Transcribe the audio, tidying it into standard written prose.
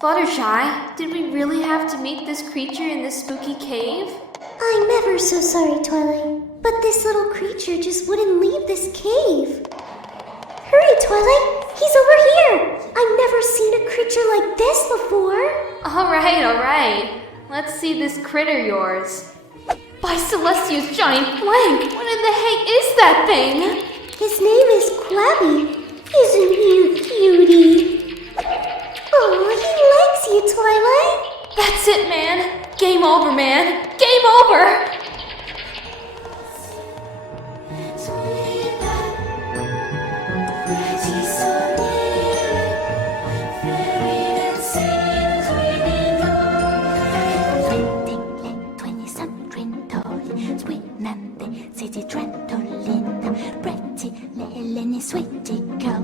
Fluttershy, did we really have to meet this creature in this spooky cave? I'm ever so sorry, Twilight, but this little creature just wouldn't leave this cave. Hurry, Twilight! He's over here! I've never seen a creature like this before! Alright. Let's see this critter yours. By Celestia's giant flank! What in the heck is that thing? His name is Krabby. Isn't he cutie? Oh, he likes you, Twilight. That's it, man. Game over, man. Game over! Sweetie girl,